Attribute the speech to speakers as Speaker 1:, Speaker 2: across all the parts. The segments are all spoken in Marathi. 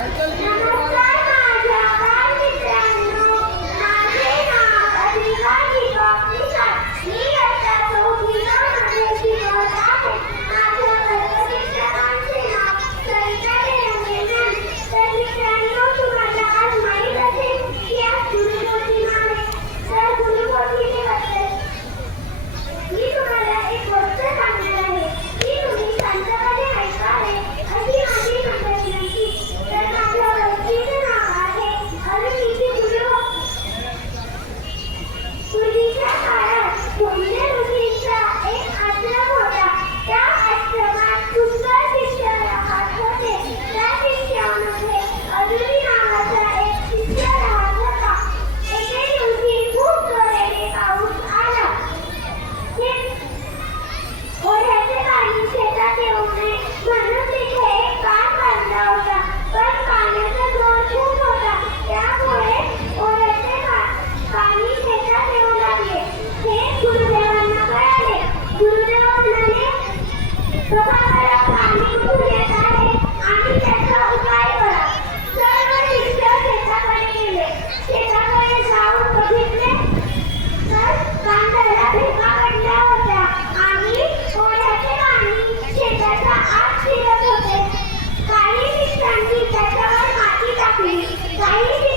Speaker 1: I tell
Speaker 2: you.
Speaker 1: Please,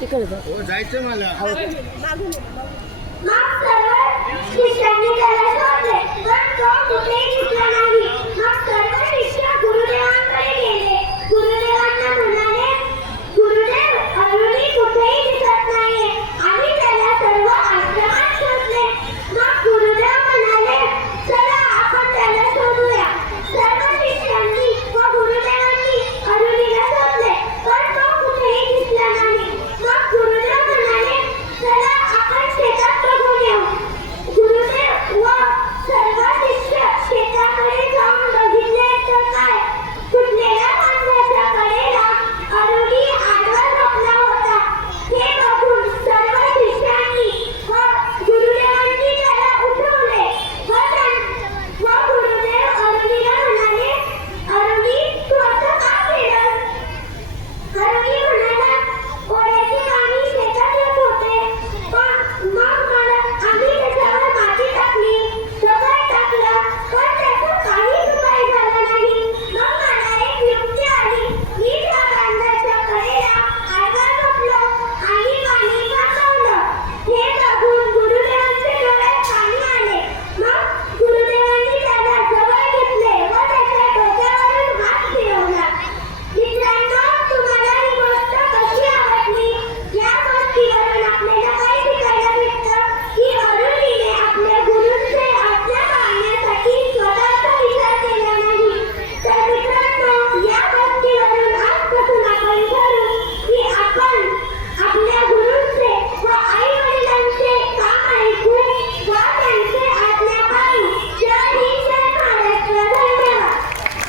Speaker 2: तिकडे
Speaker 3: हो, जायचं मला.
Speaker 2: हो.